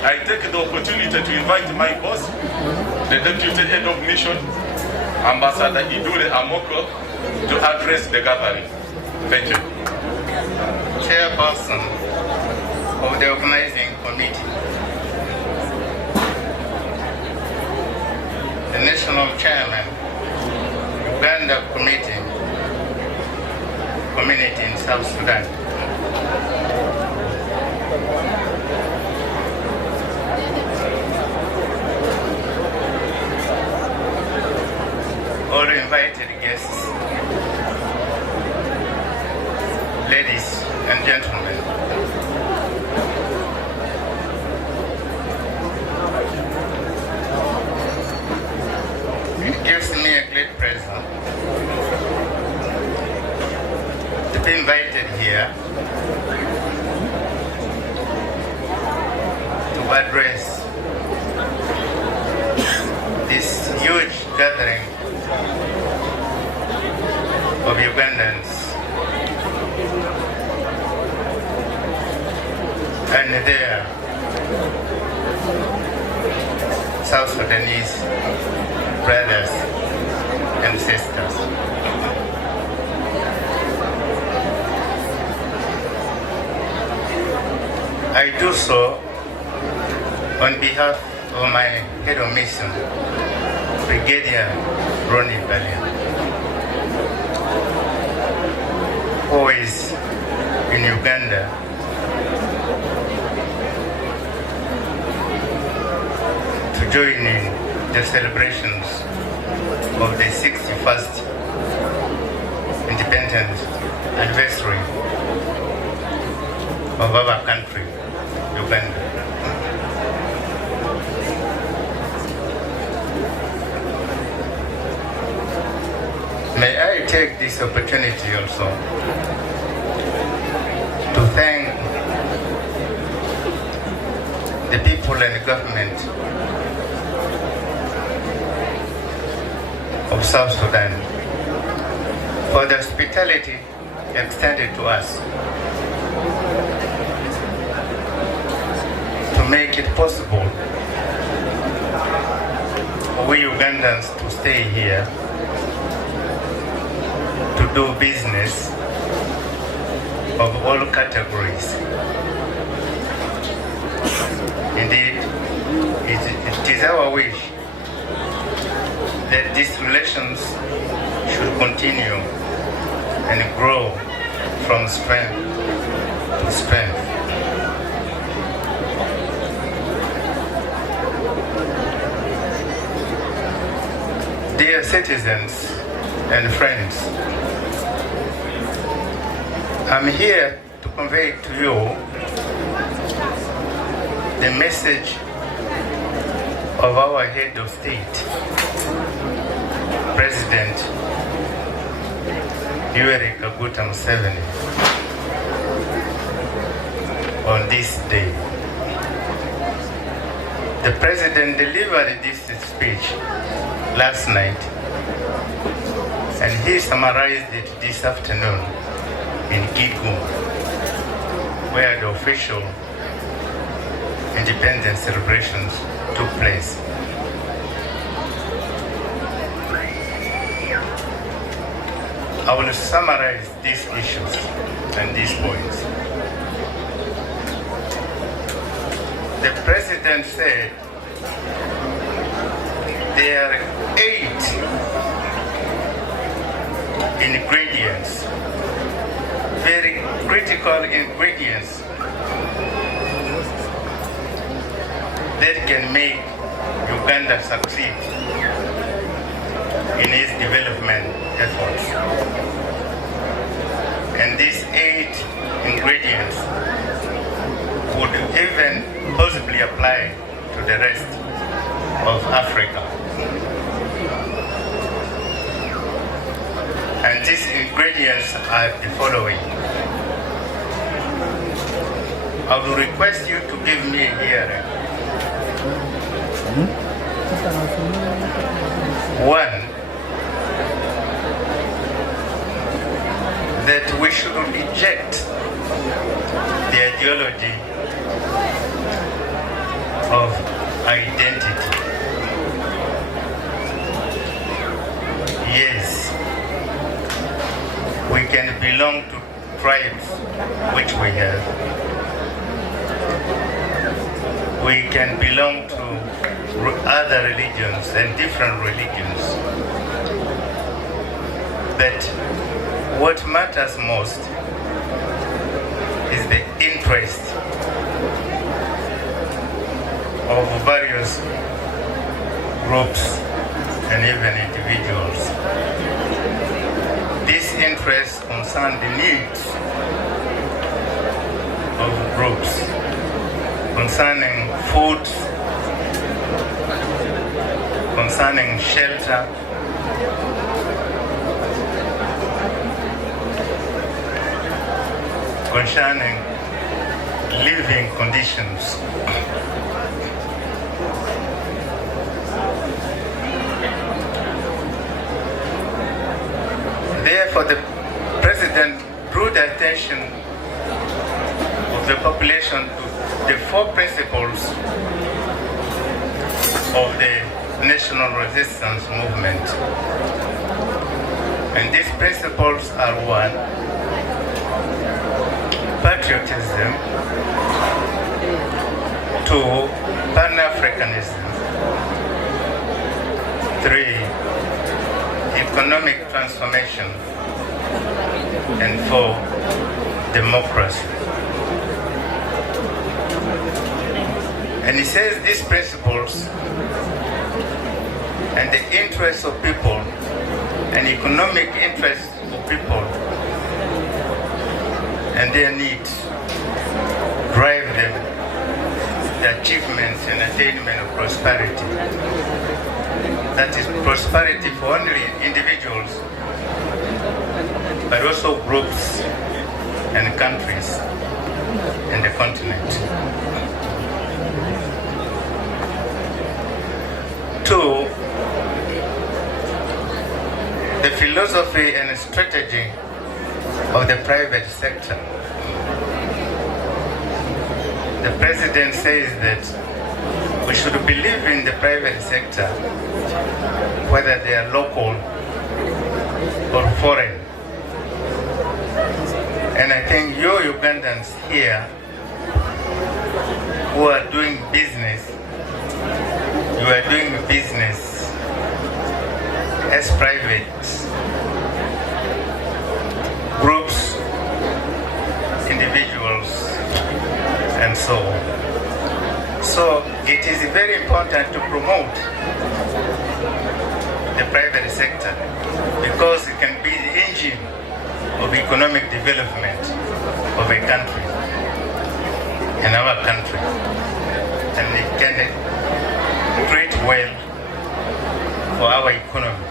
I take the opportunity to invite my boss, the Deputy Head of Mission, Ambassador Idule Amoko, to address the gathering. Thank you. Chairperson of the organizing committee, the National Chairman, Uganda Committee in South Sudan, all invited guests, ladies and gentlemen. It gives me a great pleasure to be invited here to address this huge gathering of Ugandans and their South Sudanese brothers and sisters. I do so on behalf of my head of mission, Brigadier Ronnie Valiant, who is in Uganda to join in the celebrations of the 61st independence anniversary of our country, Uganda. May I take this opportunity also to thank the people and the government of South Sudan for the hospitality extended to us to make it possible for we Ugandans to stay here to do business of all categories. Indeed, it is our wish that these relations should continue and grow from strength to strength. Dear citizens and friends, I'm here to convey to you the message of our head of state, President Yoweri Kaguta Museveni, on this day. The President delivered this speech last night, and he summarized it this afternoon in Gigum, where the official independence celebrations took place. I will summarize these issues and these points. The President said there are 8 ingredients, very critical ingredients that can make Uganda succeed in its development efforts. And these 8 ingredients would even possibly apply to the rest of Africa. And these ingredients are the following. I will request you to give me a hearing. 1, that we should reject the ideology identity. Yes, we can belong to tribes which we have. We can belong to other religions and different religions. But what matters most is the interest of various groups and even individuals. These interests concern the needs of groups concerning food, concerning shelter, concerning living conditions. Therefore, the President drew the attention of the population to the four principles of the national resistance movement. And these principles are: one, patriotism; two, Pan-Africanism; three, economic transformation; and four, democracy. And he says these principles and the interests of people and economic interests of people and their needs drive the achievement and attainment of prosperity. That is prosperity for only individuals, but also groups and countries and the continent. Two, the philosophy and strategy of the private sector. The President says that we should believe in the private sector, whether they are local or foreign. And I think you Ugandans here who are doing business, you are doing business as private groups, individuals, and so on. So it is very important to promote the private sector because it can be the engine of economic development of a country, in our country, and it can create wealth for our economy.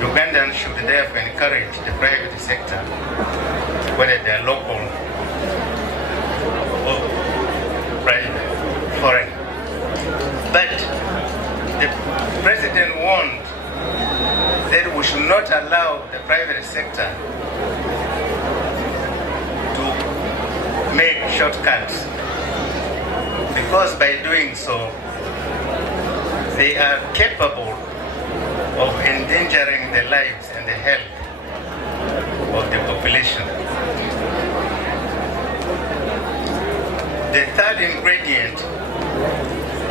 Ugandans should therefore encourage the private sector, whether they are local or private, foreign. But the President warned that we should not allow the private sector to make shortcuts, because by doing so, they are capable of endangering the lives and the health of the population. The third ingredient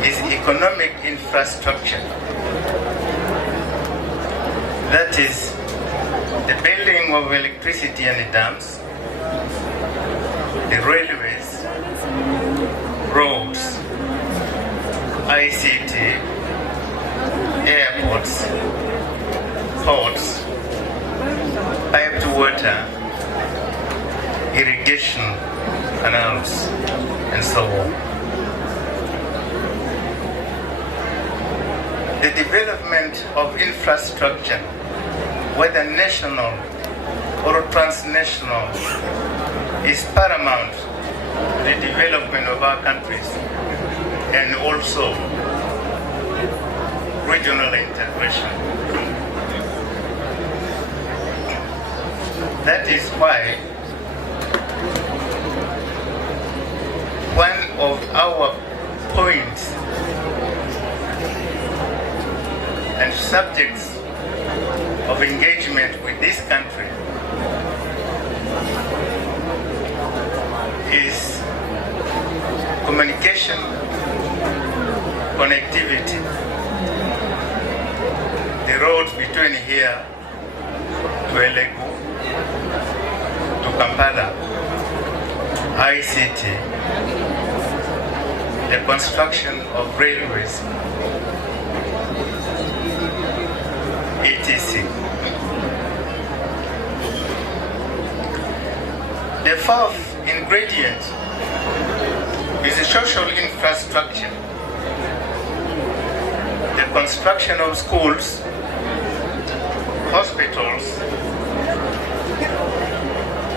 is economic infrastructure. That is the building of electricity and dams, the railways, roads, ICT, airports, ports, piped water, irrigation canals, and so on. The development of infrastructure, whether national or transnational, is paramount to the development of our countries and also regional integration. That is why our points and subjects of engagement with this country is communication, connectivity, the roads between here to Elegu, to Kampala, ICT, the construction of railways, etc. The fourth ingredient is the social infrastructure, the construction of schools, hospitals,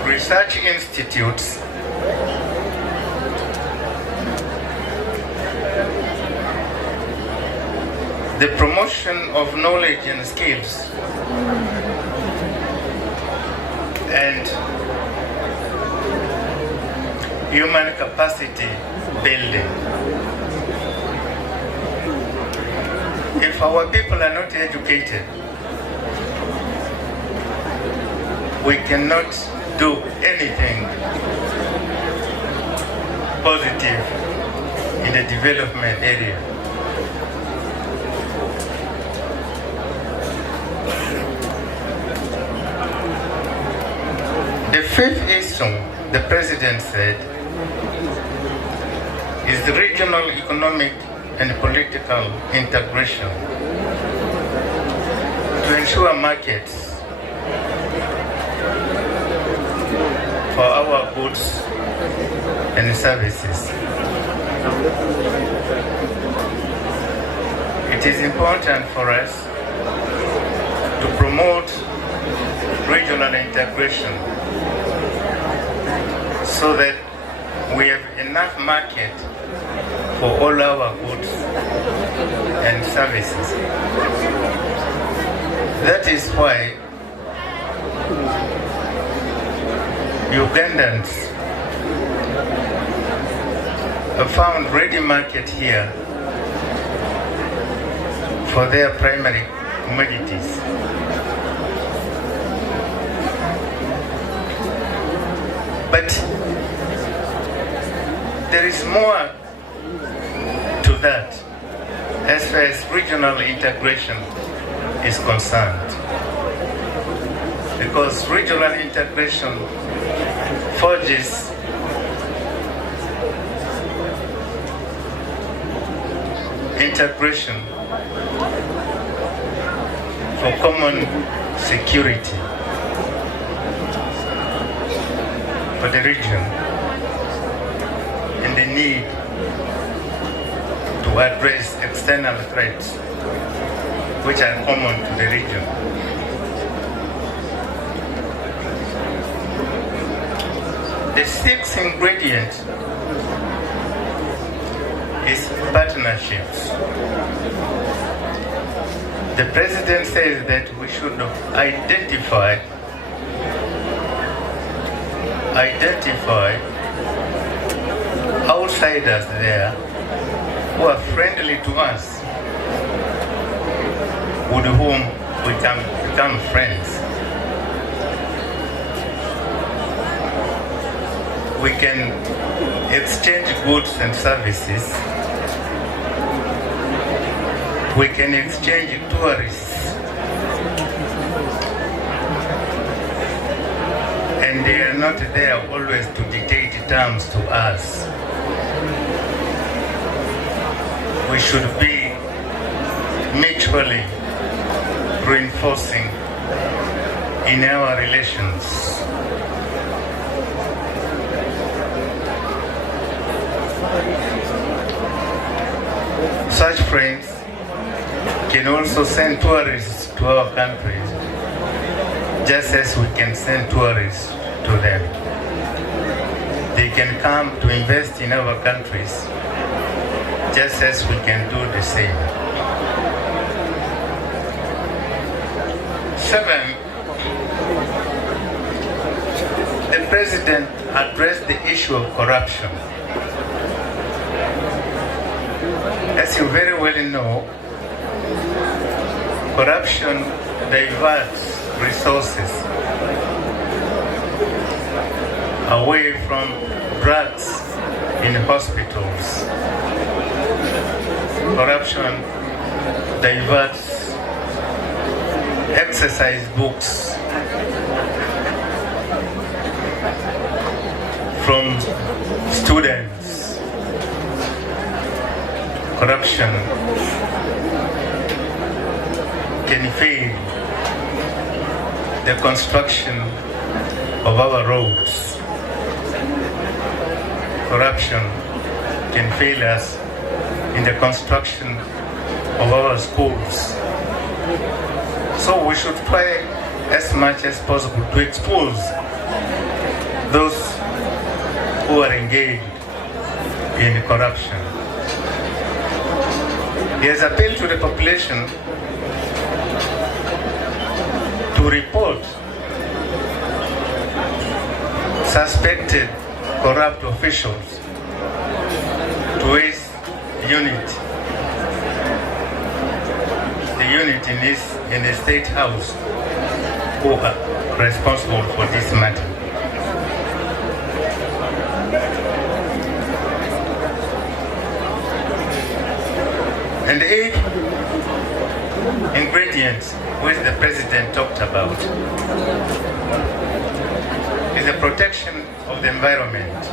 research institutes, the promotion of knowledge and skills, and human capacity building. If our people are not educated, we cannot do anything positive in the development area. The fifth issue, the President said, is the regional economic and political integration to ensure markets for our goods and services. It is important for us to promote regional integration so that we have enough market for all our goods and services. That is why Ugandans have found ready market here for their primary commodities. But there is more to that as far as regional integration is concerned. Because regional integration forges integration for common security for the region and the need to address external threats which are common to the region. The sixth ingredient is partnerships. The President says that we should identify outsiders there who are friendly to us, with whom we can become friends. We can exchange goods and services. We can exchange tourists. And they are not there always to dictate terms to us. We should be mutually reinforcing in our relations. Such friends can also send tourists to our countries, just as we can send tourists to them. They can come to invest in our countries, just as we can do the same. 7, the President addressed the issue of corruption. As you very well know, corruption diverts resources away from drugs in hospitals. Corruption diverts exercise books from students. Corruption can fail the construction of our roads. Corruption can fail us in the construction of our schools. So we should try as much as possible to expose those who are engaged in corruption. He has appealed to the population to report suspected corrupt officials to his unit, the unit in the State House who are responsible for this matter. And the 8 ingredients which the President talked about is the protection of the environment,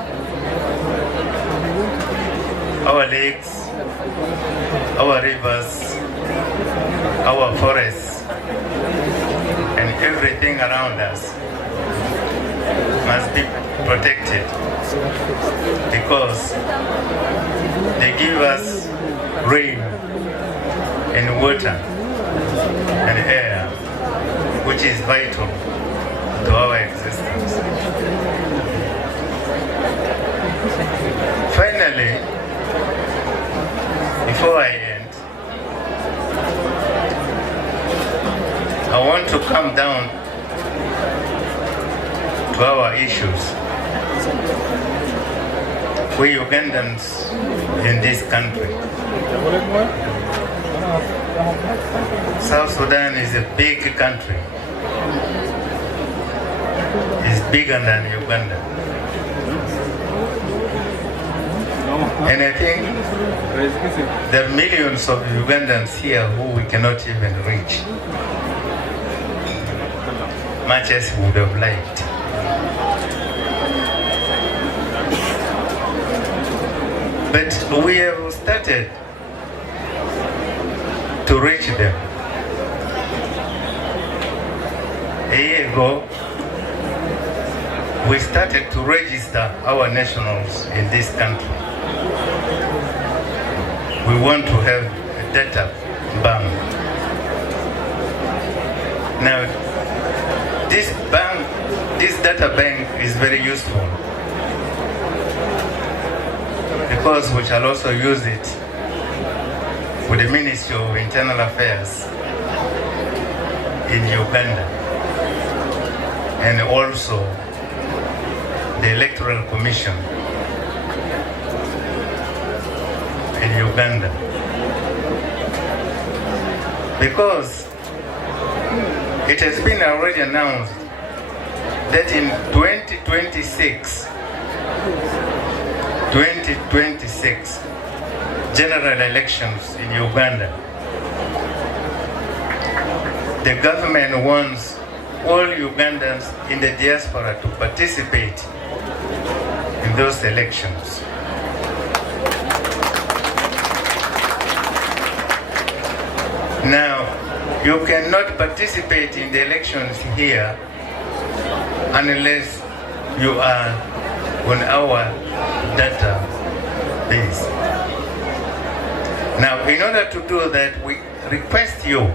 our lakes, our rivers, our forests, and everything around us must be protected because they give us rain and water and air, which is vital to our existence. Finally, before I end, I want to come down to our issues. We Ugandans in this country. South Sudan is a big country. It's bigger than Uganda. And I think there are millions of Ugandans here who we cannot even reach, much as we would have liked. But we have started to reach them. A year ago, we started to register our nationals in this country. We want to have a data bank. Now, this data bank is very useful because we shall also use it with the Ministry of Internal Affairs in Uganda and also the Electoral Commission in Uganda. Because it has been already announced that in 2026 general elections in Uganda, the government wants all Ugandans in the diaspora to participate in those elections. Now, you cannot participate in the elections here unless you are on our database. Now, in order to do that, we request you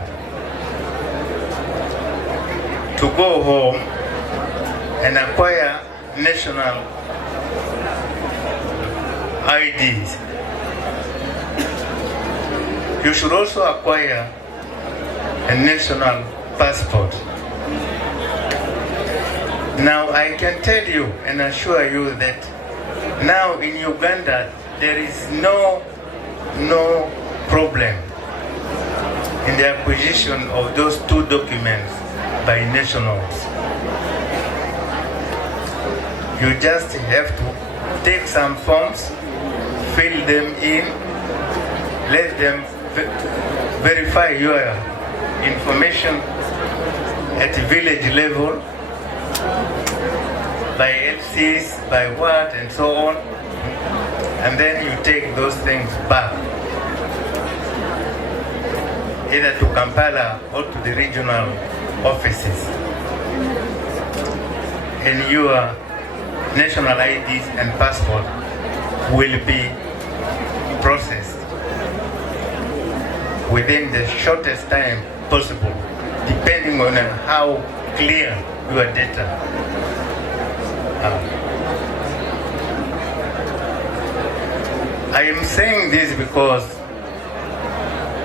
to go home and acquire national IDs. You should also acquire a national passport. Now, I can tell you and assure you that now in Uganda there is no no problem in the acquisition of those two documents by nationals. You just have to take some forms, fill them in, let them verify your information at the village level, by LCs, by what, and so on. And then you take those things back, either to Kampala or to the regional offices. And your national IDs and passport will be processed within the shortest time possible, depending on how clear your data are. I am saying this because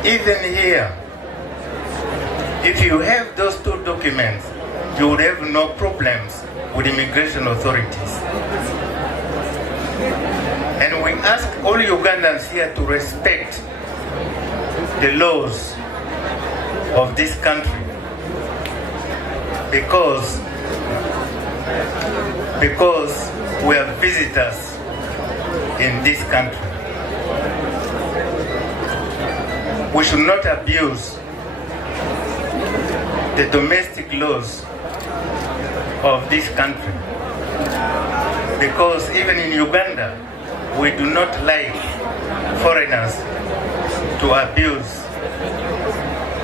even here, if you have those two documents, you would have no problems with immigration authorities. And we ask all Ugandans here to respect the laws of this country, because we are visitors in this country. We should not abuse the domestic laws of this country, because even in Uganda, we do not like foreigners to abuse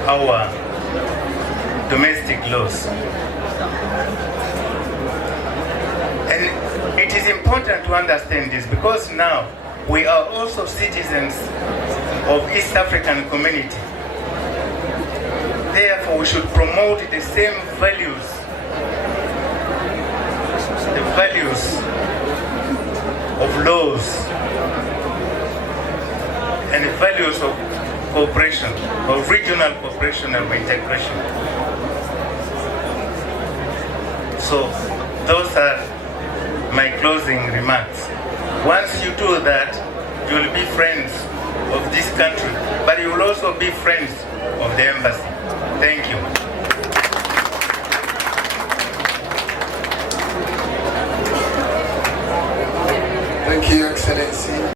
our domestic laws. And it is important to understand this, because now we are also citizens of East African community. Therefore, we should promote the same values, the values of laws and the values of cooperation, of regional cooperation and integration. So those are my closing remarks. Once you do that, you will be friends of this country, but you will also be friends of the embassy. Thank you. Thank you, Excellency.